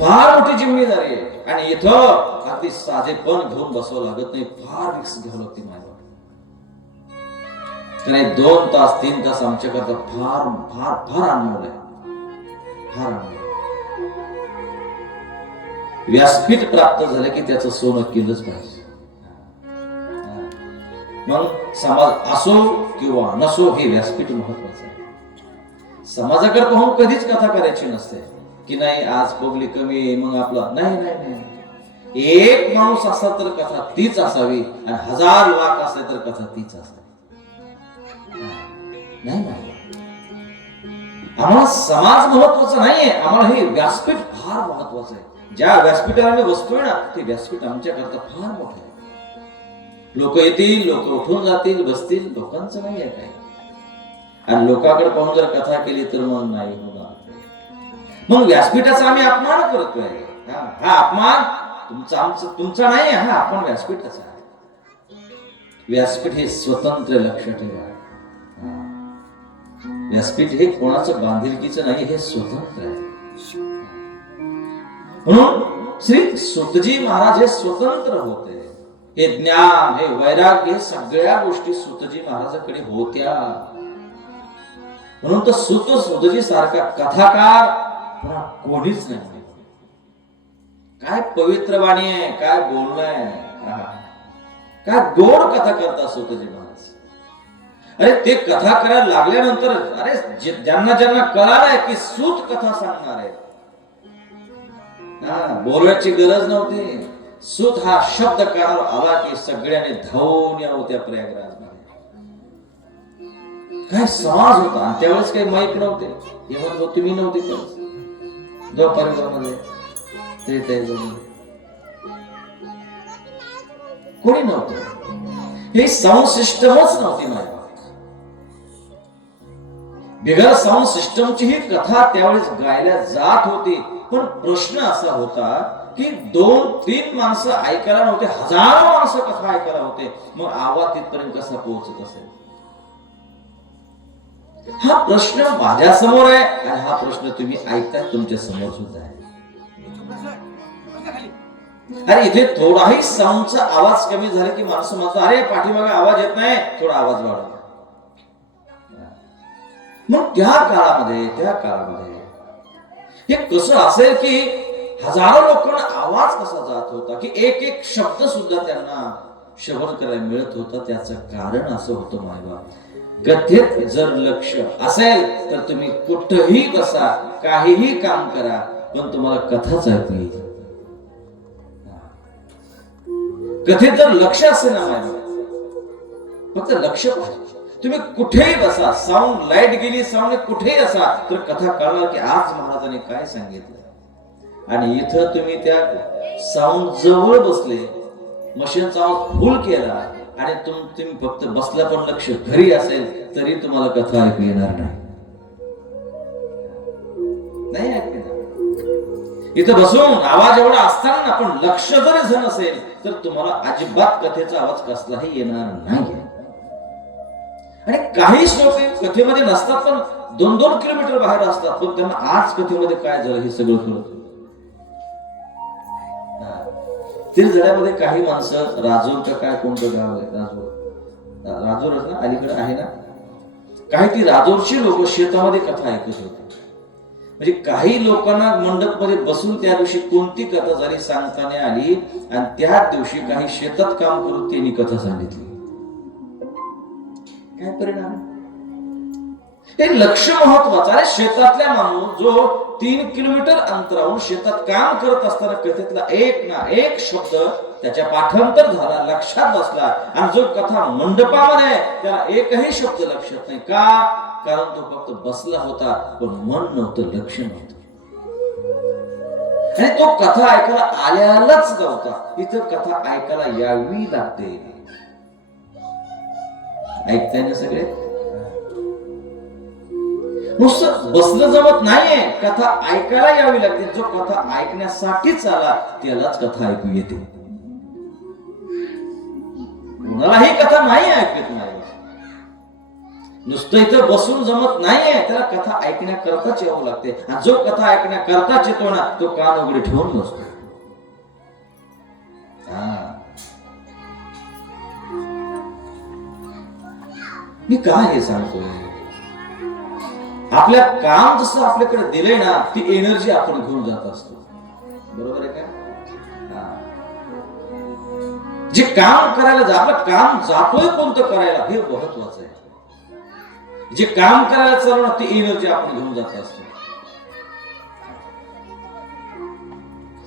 फार मोठी जिम्मेदारी आहे आणि इथं अगदी साधेपण घेऊन बसावं लागत नाही, फार रिस्क घ्यावं लागते माझ्या. कारण 2 तास 3 तास आमच्याकरता फार फार फार अनमोल आहे, फार अनमोल. व्यासपीठ प्राप्त झालं की त्याचं सोनं केलंच पाहिजे. मग समाज असो किंवा नसो हे व्यासपीठ महत्वाचं आहे. समाजाकडे पाहून कधीच कथा करायची नसते की नाही आज पब्लिक कमी आहे मग आपला नाही नाही नाही. एक माणूस असा तर कथा तीच असावी आणि 1000 लाख असले तर कथा तीच असावी. नाही नाही, आम्हाला समाज महत्वाचा नाहीये, आम्हाला हे व्यासपीठ फार महत्वाचं आहे. ज्या व्यासपीठाला आम्ही बसतोय ना ते व्यासपीठ आमच्या करता फार मोठं आहे. लोक येतील, लोक उठून जातील, बसतील, लोकांचं नाही आहे काही. आणि लोकांकडे पाहून जर कथा केली तर मग नाही होणार. मग व्यासपीठाचा आम्ही अपमान करतोय. हा अपमान तुमचा नाही, हा आपण व्यासपीठाचा आहे. व्यासपीठ हे स्वतंत्र, लक्ष ठेवा. व्यासपीठ हे कोणाचं बांधिलकीचं नाही, हे स्वतंत्र आहे. म्हणून श्री सुतजी महाराज हे स्वतंत्र होते. हे ज्ञान, हे वैराग्य, हे सगळ्या गोष्टी सुतजी महाराजांकडे होत्या. म्हणून तर सुतजी सारखा कथाकार पुन्हा कोणीच नाही. काय पवित्र वाणी आहे, काय बोलणं आहे, काय गोड कथा करता सुतजी महाराज. अरे ते कथा करायला लागल्यानंतर अरे ज्यांना ज्यांना कळालंय की सूत कथा सांगणार आहे, बोलण्याची गरज नव्हती. सूत हा शब्द कानावर आला की सगळ्यांनी धावून यावं त्या प्रयागराज मध्ये. काय समाज होता आणि त्यावेळेस काही माईक नव्हते, एवढं तुम्ही नव्हते द्वापारयुगामध्ये, त्रेतायुगामध्ये कोणी नव्हतं. हे साऊंड सिस्टमच नव्हती. माझ्या बिगर साऊंड सिस्टमची ही कथा त्यावेळेस गायल्या जात होती. पण प्रश्न असा होता की 2-3 माणसं ऐकायला नव्हते, हजारो माणसं कथा ऐकायला होते. मग आवाज तिथपर्यंत कसा पोहोचत असेल? हा प्रश्न माझ्या समोर आहे आणि हा प्रश्न तुम्ही ऐकताय तुमच्या समोर सुद्धा आहे. अरे इथे थोडाही साऊंडचा आवाज कमी झाला की माणसं म्हणतात अरे पाठीमागे आवाज येत नाही, थोडा आवाज वाढवा. मग त्या काळामध्ये हे कसं असेल की हजारो लोकांना आवाज कसा जात होता की एक एक शब्द सुद्धा त्यांना श्रवण करायला मिळत होता. त्याचं कारण असं होतं मायबा, कथेत जर लक्ष असेल तर तुम्ही कुठेही बसा, काहीही काम करा, पण तुम्हाला कथाच ऐकू येईल. कथेत जर लक्ष असेल ना मायबा, फक्त लक्ष पाहिजे. तुम्ही कुठेही बसा, साऊंड लाईट गेली, साऊंड कुठेही असा तर कथा कळणार की आज महाराजांनी काय सांगितलं. आणि इथं तुम्ही त्या साऊंड जवळ बसले, मशीनचा आवाज फुल केला आणि तुम्ही फक्त बसला, पण लक्ष घरी असेल तरी तुम्हाला कथा ऐकू येणार नाही ऐकू येणार. इथं बसून आवाज एवढा असताना ना पण लक्ष जरी झालं असेल तर तुम्हाला अजिबात कथेचा आवाज कसलाही येणार नाही. आणि काही श्लोक कथेमध्ये नसतात पण 2-2 किलोमीटर बाहेर असतात, पण त्यांना आज कथेमध्ये काय झालं हे सगळं कळत. तिरझड्यामध्ये काही माणसं, राजूर का काय कोणतं गाव आहे, राजूरच ना, अलीकडे आहे ना, काही ती राजूरची लोक शेतामध्ये कथा ऐकत होते. म्हणजे काही लोकांना मंडप मध्ये बसून त्या दिवशी कोणती कथा झाली सांगताना आली आणि त्या दिवशी काही शेतात काम करून त्यांनी कथा सांगितली. काय परिणाम? हे लक्ष महत्वाचं आहे. शेतातल्या माणूस जो 3 किलोमीटर अंतरावरून शेतात काम करत असताना कथेतला एक ना एक शब्द त्याच्या पाठांतर झाला, लक्षात बसला, आणि जो कथा मंडपामध्ये त्याला एकही शब्द लक्षात नाही. का? कारण तो फक्त बसला होता पण मन नव्हतं, लक्ष नव्हतं. आणि तो कथा ऐकायला आल्यालाच नव्हता. इथं कथा ऐकायला यावी लागते. ऐकताय ना सगळे? नुसतं बसलं जमत नाहीये, कथा ऐकायला यावी लागते. जो कथा ऐकण्यासाठीच आला त्यालाच कथा ऐकू येते. कोणालाही कथा नाही ऐकत नाही. नुसतं इथं बसून जमत नाहीये, त्याला कथा ऐकण्याकरताच यावं लागते. आणि जो कथा ऐकण्याकरताच येतो ना, तो कान उघडे ठेवून बसतो. मी काय हे सांगतोय, आपल्या काम जसं आपल्याकडे दिलंय ना, ती एनर्जी आपण घेऊन जात असतो. बरोबर आहे का? जे काम करायला आपलं काम जातोय कोणतं करायला, हे महत्वाचं आहे. जे काम करायला चालू ना, ती एनर्जी आपण घेऊन जात असतो.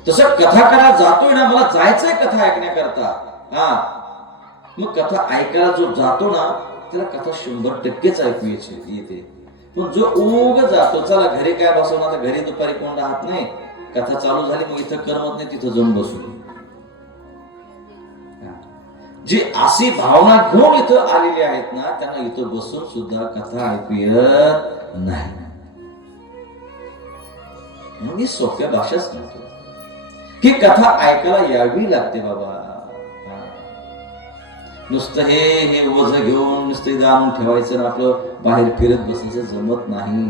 तसं कथा करायला जातोय ना, मला जायचंय कथा ऐकण्याकरता. मग कथा ऐकायला जो जातो ना, त्याला कथा 100%च ऐकू येते. पण जो उग जातो, चला घरी काय बसवणार, तर घरी दुपारी कोण राहत नाही, कथा चालू झाली मग इथं करमत नाही, तिथं जाऊन बसू. जी अशी भावना घेऊन इथं आलेली आहेत ना, त्यांना इथं बसून सुद्धा कथा ऐकू येत नाही. मी सोप्या भाषाच म्हणतो की कथा ऐकायला यावी लागते बाबा. नुसतं हे ओझ घेऊन नुसतं जाणून ठेवायचं ना, आपलं बाहेर फिरत बसायचं जमत नाही.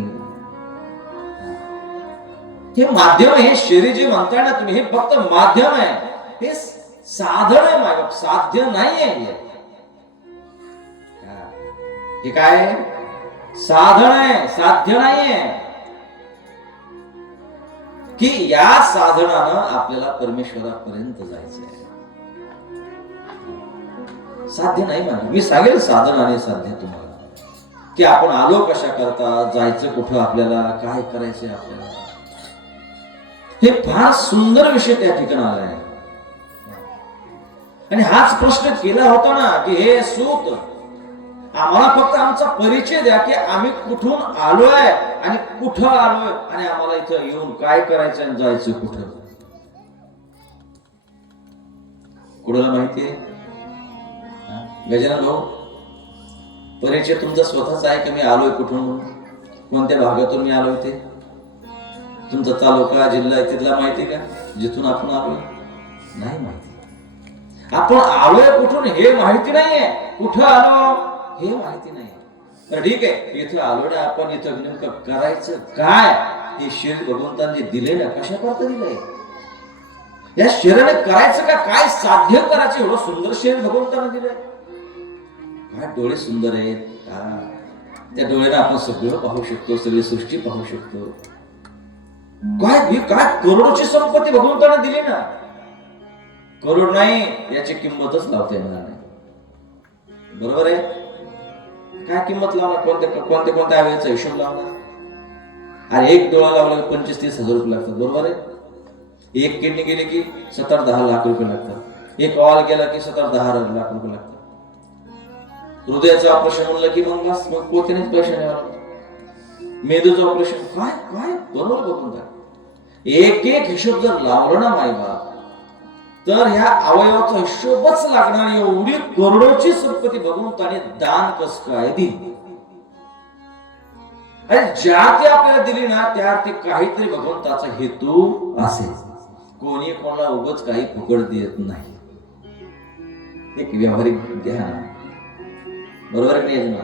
हे माध्यम, हे शरीर जे म्हणताय ना तुम्ही, हे फक्त माध्यम आहे, हे साधन आहे माझ्या, साध्य नाहीये. हे काय साधन आहे, साध्य नाहीये. की या साधनानं आपल्याला परमेश्वरापर्यंत जायचंय. साध्य नाही म्हणजे मी सांगेल साधन आणि साध्य तुम्हाला, की आपण आलो कशा करता, जायचं कुठं, आपल्याला काय करायचंय आपल्याला. हे फार सुंदर विषय त्या ठिकाणी आलाय. आणि हाच प्रश्न केला होता ना, की हे सूत, आम्हाला फक्त आमचा परिचय द्या, की आम्ही कुठून आलोय आणि कुठं आलोय, आणि आम्हाला इथं येऊन काय करायचं आणि जायचं कुठं. कुणाला माहितीये? गजानन भाऊ, परिचय तुमचा स्वतःचा आहे का? मी आलोय कुठून, कोणत्या भागातून मी आलोय, ते तुमचा तालुका जिल्हा तिथला माहिती का? जिथून आपण आलोय नाही माहिती. आपण आलोय कुठून हे माहिती नाहीये, कुठं आलो हे माहिती नाही. तर ठीक आहे, इथं आलो ना आपण, इथं नेमकं करायचं काय, हे शरीर भगवंतांनी दिले ना, कशा करता दिलंय, या शरीराने करायचं का, काय साध्य करायचं, एवढं सुंदर शरीर भगवंतांना दिलंय. काय डोळे सुंदर आहेत, त्या डोळ्याने आपण सगळं पाहू शकतो, सगळी सृष्टी पाहू शकतो. काय करोडोची संपत्ती भगवंतांना दिली ना. करोड नाही, याची किंमतच लावता येणार नाही. बरोबर आहे? काय किंमत लावणार, कोणत्या अवयवाचा हिशोब लावणार. अरे एक डोळा लावला 25-30 हजार रुपये लागतात. बरोबर आहे? एक किडनी गेली की 7-10 लाख रुपये लागतात. एक ऑल गेला की 7-10 लाख रुपये लागतात. हृदयाचं ऑपरेशन म्हणलं की मग कोटीनेच पैसे द्यावा लागतो. मेंदूचं ऑपरेशन काय बनवलं बघून. एक हिशोब जर लावला ना माय बाप, तर ह्या अवयवाचा हिशोबच लागणार. एवढी करोडोची संपत्ती भगवंताने दान कस काय दिली. आणि ज्या ते आपल्याला दिली ना, त्या ते काहीतरी भगवंताचा हेतू असेल. कोणी कोणाला उगाच काही फुकट देत नाही. एक व्यावहारिक ज्ञान, बरोबर नाही ना.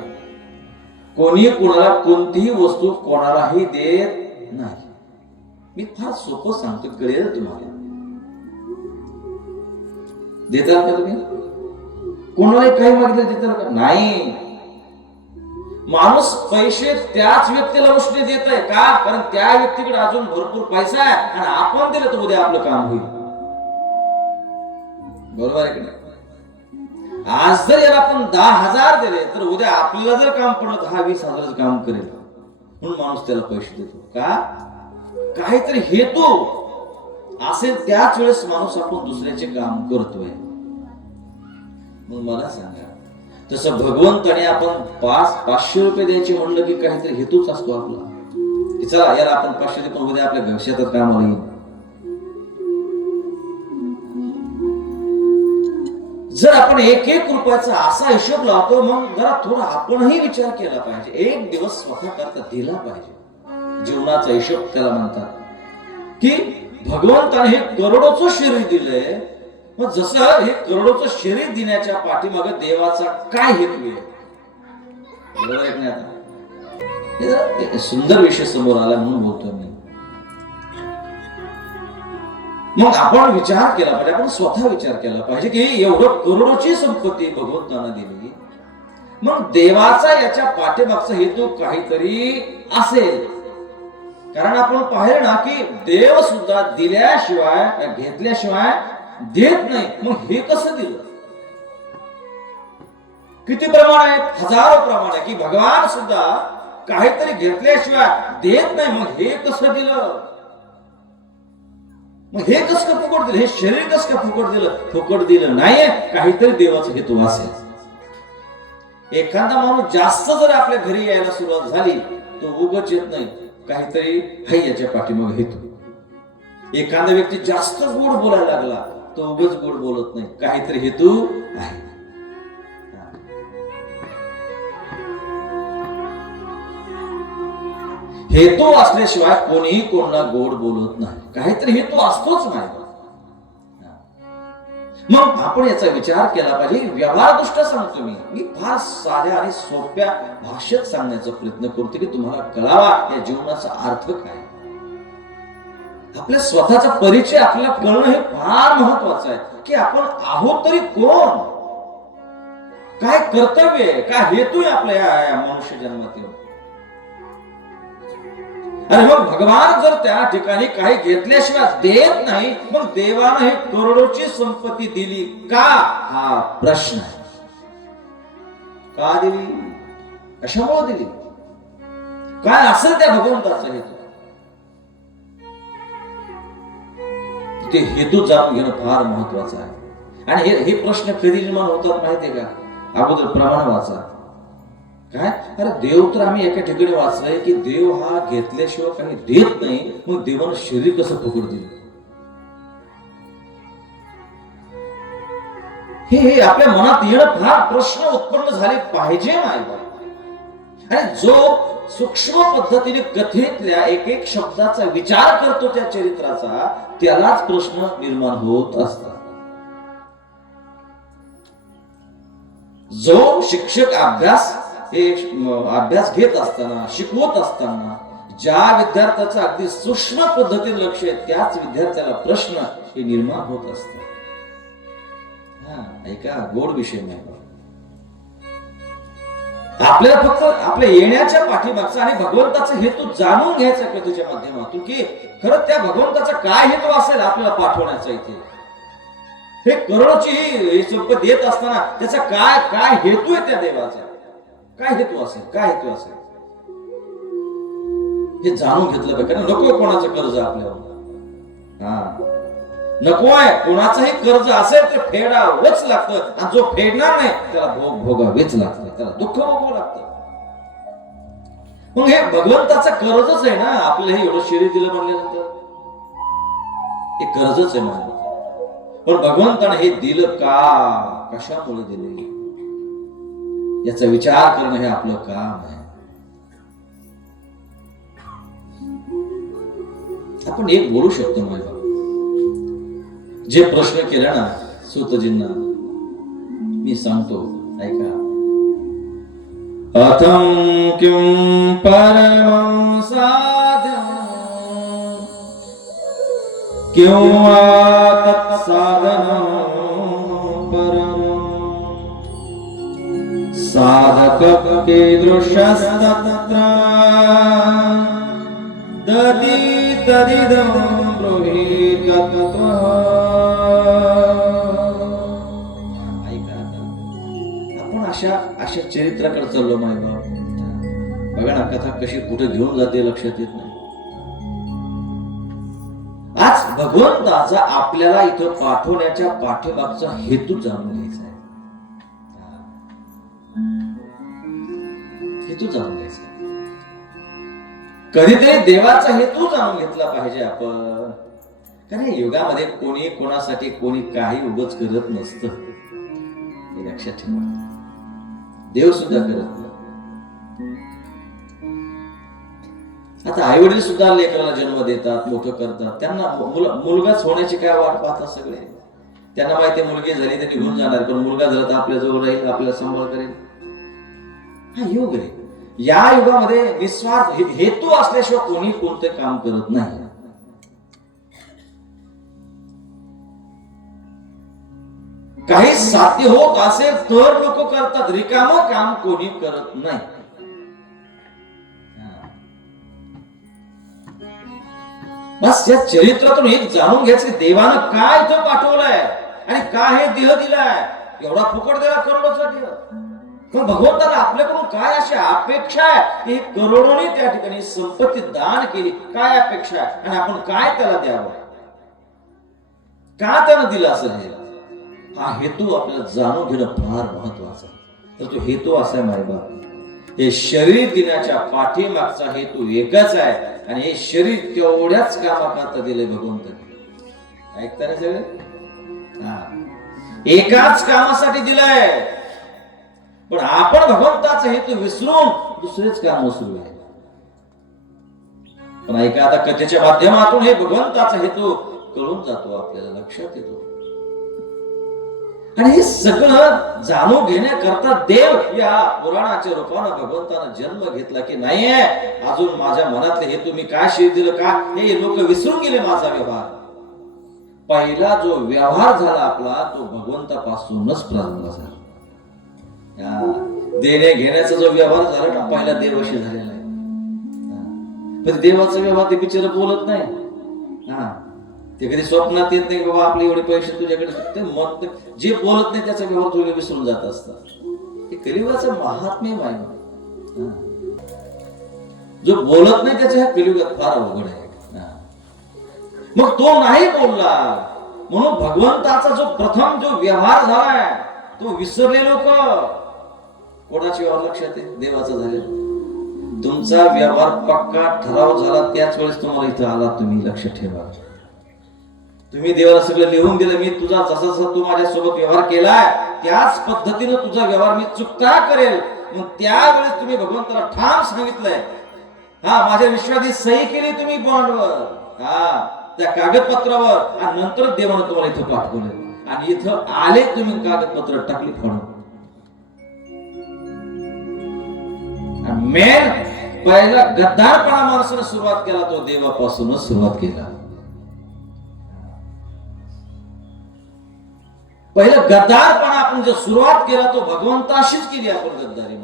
कोणी कोणाला कोणतीही वस्तू कोणालाही देत नाही. मी फार सोपं सांगतो, कळेल तुम्हाला. देताल का तुम्ही? कोणालाही काही मागितलं देताल का? नाही. माणूस पैसे त्याच व्यक्तीला उष्णे देत आहे का? कारण त्या व्यक्तीकडे अजून भरपूर पैसा आहे आणि आपण दिलं तर उद्या आपलं काम होईल. बरोबर आहे की नाही? आज जर याला आपण 10,000 दिले तर उद्या आपल्याला जर काम पडलं 10-20 काम करेल. म्हणून माणूस त्याला पैसे देतो का? काहीतरी हेतू असेल, त्याच वेळेस माणूस आपण दुसऱ्याचे काम करतोय. मग मला सांगा, तसं भगवंताने आपण 500 रुपये द्यायचे म्हणलं की काहीतरी हेतूच असतो आपला, की चला याला आपण 500 दे, पण उद्या आपल्या शेतात कामाला येईल. जर आपण 1 रुपयाचा असा हिशोब लावतो, मग जरा थोडा आपणही विचार केला पाहिजे. एक दिवस स्वतः करता दिला पाहिजे. जीवनाचा हिशोब त्याला म्हणतात. की भगवंताने हे करोडोचं शरीर दिलंय, मग जसं हे करोडोचं शरीर देण्याच्या पाठीमागे देवाचा काय हेतू आहे, बरोबर आहे की नाही? आता हे जरा सुंदर विषय समोर आला म्हणून बोलतोय मी. मग आपण विचार केला पाहिजे, आपण स्वतः विचार केला पाहिजे की एवढं करोडोची संपत्ती भगवंतानं दिली, मग देवाचा याच्या पाठीमागचा हेतू काहीतरी असेल. कारण आपण पाहिलं ना की देव सुद्धा दिल्याशिवाय घेतल्याशिवाय देत नाही. मग हे कसं दिलं? किती प्रमाण आहेत? हजारो प्रमाण आहे की भगवान सुद्धा काहीतरी घेतल्याशिवाय देत नाही. मग हे कसं दिलं? मग हे कसं काय फुकट दिलं? हे शरीर कसं काय फुकट दिलं? फुकट दिलं नाहीये, काहीतरी देवाचा हेतू असेल. एखादा माणूस जास्त जर आपल्या घरी यायला सुरुवात झाली तो उगाच येत नाही, काहीतरी आहे याच्या पाठीमागे हेतू. एखादा व्यक्ती जास्त गोड बोलायला लागला तो उगाच गोड बोलत नाही, काहीतरी हेतू आहे. हेतू असल्याशिवाय कोणीही कोणाला गोड बोलत नाही, काहीतरी हेतू असतोच नाही. मग आपण याचा विचार केला पाहिजे. व्यवहारदृष्ट्या सांगतो मी फार साध्या आणि सोप्या भाषेत सांगण्याचा प्रयत्न करतो की तुम्हाला कळावा या जीवनाचा अर्थ काय. आपल्या स्वतःचा परिचय आपल्याला कळणं हे फार महत्वाचं आहे की आपण आहोत तरी कोण, काय कर्तव्य आहे, काय हेतू आहे आपल्या या मनुष्य जन्मात येऊन. आणि मग भगवान जर त्या ठिकाणी काही घेतल्याशिवाय देत नाही, मग देवानं ही करोडोची संपत्ती दिली का, हा प्रश्न आहे. का दिली, कशामुळे दिली, काय असेल त्या भगवंताचा हेतू. ते हेतू जाणून घेणं फार महत्वाचं आहे. आणि हे प्रश्न कधी निर्माण होतात माहितीये का? अगोदर प्रमाण वाचा. काय, अरे देव तर आम्ही एका ठिकाणी वाचलंय की देव हा घेतल्याशिवाय काही देत नाही, मग देवानं शरीर कसं फुकट दिलं. हे आपल्या मनात येणं फार प्रश्न उत्पन्न झाले पाहिजे नाही. आणि जो सूक्ष्म पद्धतीने कथेतल्या एक एक शब्दाचा विचार करतो त्या चरित्राचा, त्यालाच प्रश्न निर्माण होत असतात. जो शिक्षक अभ्यास घेत असताना, शिकवत असताना ज्या विद्यार्थ्याचा अगदी सूक्ष्म पद्धतीने लक्ष आहे, त्याच विद्यार्थ्याला प्रश्न हे निर्माण होत असतात. ऐका, गोड विषय नाही. आपल्याला फक्त आपल्या येण्याच्या पाठीमागचा आणि भगवंताचा हेतू जाणून घ्यायचा कथेच्या माध्यमातून की खरं त्या भगवंताचा काय हेतू असेल आपल्याला पाठवण्याचा. इथे हे करोडोची संपत्ती देत असताना त्याचा काय काय हेतू आहे त्या देवाचा, काय हेतू असेल, काय हेतू असेल हे जाणून घेतलं पाहिजे. नको कोणाचं कर्ज आपल्यावर, नको आहे कोणाचंही कर्ज असेल तर फेडावंच लागतं. आणि जो फेडणार नाही त्याला भोग भोगावेच लागतं, त्याला दुःख भोगावं लागतं. मग हे भगवंताचं कर्जच आहे ना, आपल्याला हे एवढं शरीर दिलं म्हणल्यानंतर हे कर्जच आहे माझं. पण भगवंताने हे दिलं का, कशामुळे दिले याचा विचार करणं हे आपलं काम आहे. आपण एक बोलू शकतो माय बाबा, जे प्रश्न केले ना सूतजींना मी सांगतो, ऐका. अथं किं परमं साध्यं किं वा तत्साधनं परमं साधक कीदृशस्तत्र ददी तदिदं ब्रूहीत तत्त्वः. आपण अशा चरित्राकडे चाललो माय बाप. बघा ना कथा कशी कुठे घेऊन जाते लक्षात येत नाही. आज भगवंताचा आपल्याला इथं पाठवण्याच्या पाठीमागचा हेतू जाणून घ्यायचा आहे. हेतू जाणून घ्यायचा. कधीतरी देवाचा हेतू जाणून घेतला पाहिजे आपण. कारण युगामध्ये कोणी कोणासाठी कोणी काही उगाच करत नसतं, हे लक्षात ठेवा. देव सुद्धा करत नाही. आता आई वडील सुद्धा लेकराला जन्म देतात, मोठं करतात. त्यांना मुलगाच होण्याची काय वाट पाहतात सगळे. त्यांना माहिती मुलगी झाली तर निघून जाणार, पण मुलगा झाला तर आपल्या जवळ राहील, आपल्याला सांभाळ करेल. हा योग आहे. या युगामध्ये निस्वार्थ हेतू असल्याशिवाय कोणी कोणते काम करत नाही. काही साध्य होत असेल तर लोक करतात, रिकामं काम कोणी करत नाही. बस या चरित्रातून एक जाणून घ्यायचं की देवानं काय इथं पाठवलंय आणि काय हे देह दिलाय. एवढा फुकट दिला करोडोचा देह. पण भगवंताला आपल्याकडून काय अशी अपेक्षा आहे की करोडोनी त्या ठिकाणी संपत्ती दान केली, काय अपेक्षा आहे आणि आपण काय त्याला द्यावं, का त्यानं दिलं असेल हे. हा हेतू आपल्याला जाणून घेणं फार महत्वाचं. तर तो हेतू असा आहे मायबाप, हे शरीर दिण्याच्या पाठीमागचा हेतू एकच आहे आणि हे शरीर तेवढ्याच कामाकरता दिलंय भगवंताने. ऐकता ना सगळे? एकाच कामासाठी दिलंय. पण आपण भगवंताचा हेतू विसरून दुसरेच काम सुरू आहे. पण ऐका, आता कथेच्या माध्यमातून हे भगवंताचा हेतू कळून जातो, आपल्याला लक्षात येतो. आणि हे सगळं जाणून घेण्याकरता देव या पुराणाच्या रूपानं भगवंतानं जन्म घेतला की नाहीये अजून माझ्या मनातले हेतू मी काय शिर दिलं का हे लोक विसरून गेले. माझा व्यवहार, पहिला जो व्यवहार झाला आपला तो भगवंतापासूनच प्रारंभ झाला. देणे घेण्याचा जो व्यवहार झाला ना पहिला देवाशी झालेला आहे. पण देवाचा व्यवहार ते बिचार बोलत नाही. ते कधी स्वप्नात येत नाही बाबा आपले एवढे पैसे तुझ्याकडे. ते मत जे बोलत नाही त्याचा व्यवहार तुला विसरून जात असतात. हे कलियुगाचं महात्म्य आहे. जो बोलत नाही त्याच्या ह्या कलियुगात फार अवघड आहे. मग तो नाही बोलला म्हणून भगवंताचा जो प्रथम जो व्यवहार झालाय तो विसरले लोक. कोणाचा व्यवहार लक्षात आहे? देवाचा झालेला. तुमचा व्यवहार पक्का ठराव झाला त्याच वेळेस तुम्हाला इथं आला. तुम्ही लक्ष ठेवा. तुम्ही देवाला सगळं लिहून दिलं, मी तुझा जसा जसा तू माझ्यासोबत व्यवहार केलाय त्याच पद्धतीनं तुझा व्यवहार मी चुकता करेल. मग त्यावेळेस तुम्ही भगवंताला ठाम सांगितलंय. माझ्या विश्वासी सही केली तुम्ही बॉन्डवर, त्या कागदपत्रावर, आणि नंतर देवानं तुम्हाला इथं पाठवलं आणि इथं आले तुम्ही कागदपत्र टाकली फाडून. मेन पहिला गद्दारपणा माणसाने सुरुवात केला तो देवापासूनच सुरुवात केला. पहिला गद्दारपणा आपण जो सुरुवात केला तो भगवंताशीच केली आपण गद्दारी.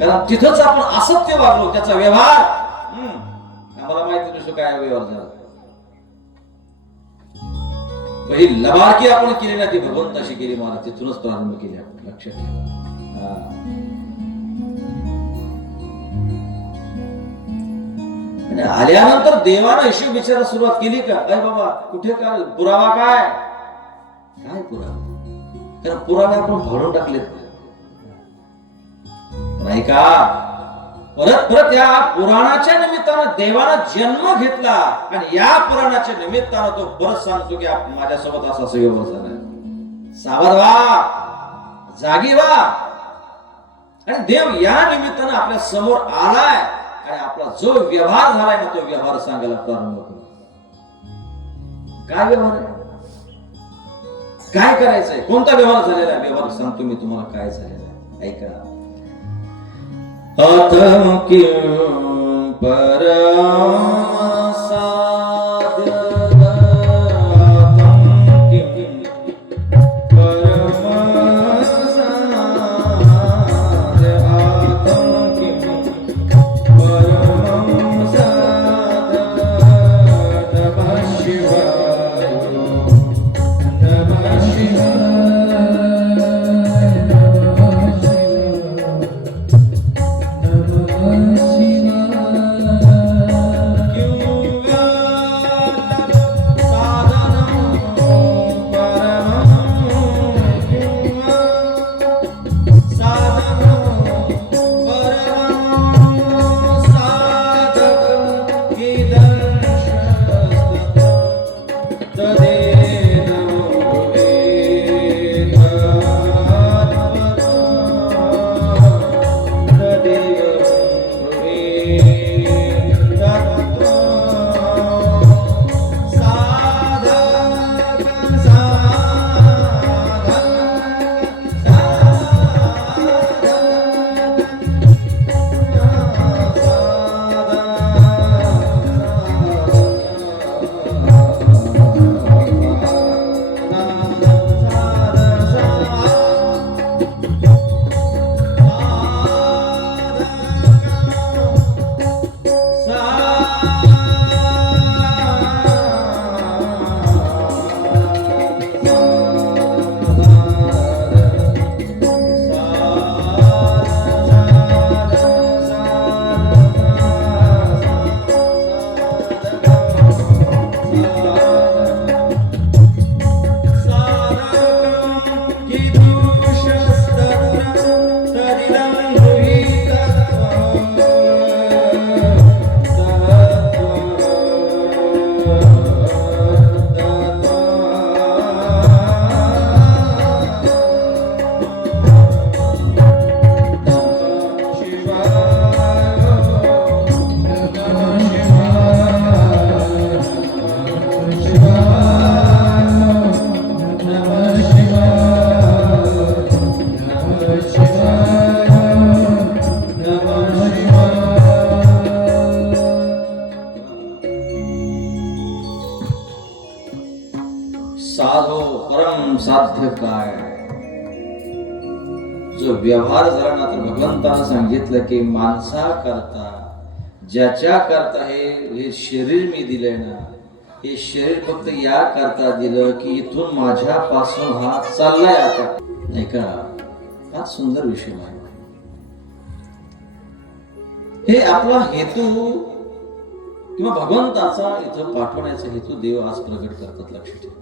कारण तिथंच आपण असत्य वागलो. त्याचा व्यवहार आम्हाला माहिती दुसरं काय व्यवहार झाला. पहिली लबाडकी आपण केली ना ती भगवंताशी केली. मला तिथूनच प्रारंभ केली आपण. लक्षात ठेवा. आणि आल्यानंतर देवानं हिशोब विचारायला सुरुवात केली का? अरे बाबा कुठे काय पुरावा, काय काय पुरावा? कारण पुरावे आपण फाडून टाकलेत नाही का? परत परत या पुराणाच्या निमित्तानं देवानं जन्म घेतला आणि या पुराणाच्या निमित्तानं तो परत सांगतो की माझ्यासोबत असा व्यवहार झालाय. सावध व्हा, जागी व्हा. आणि देव या निमित्तानं आपल्या समोर आलाय आणि आपला जो व्यवहार झालाय ना तो व्यवहार सांगायला प्रारंभ करतो. काय व्यवहार आहे? काय करायचंय? कोणता व्यवहार झालेला आहे? व्यवहार सांगतो मी तुम्हाला काय झालेला आहे. ऐका. अथम किं परम साध्य साधो परम साध्य काय. जो व्यवहार झाला ना तर भगवंतानं सांगितलं की माणसा करता ज्याच्या करता हे शरीर मी दिलंय ना, हे शरीर फक्त या करता दिलं की इथून माझ्यापासून हा चाललाय आता. नाही का, फार सुंदर विषय आहे. हे आपला हेतू किंवा भगवंताचा इथं पाठवण्याचा हेतू देव आज प्रगट करतात. लक्षात ठेवा.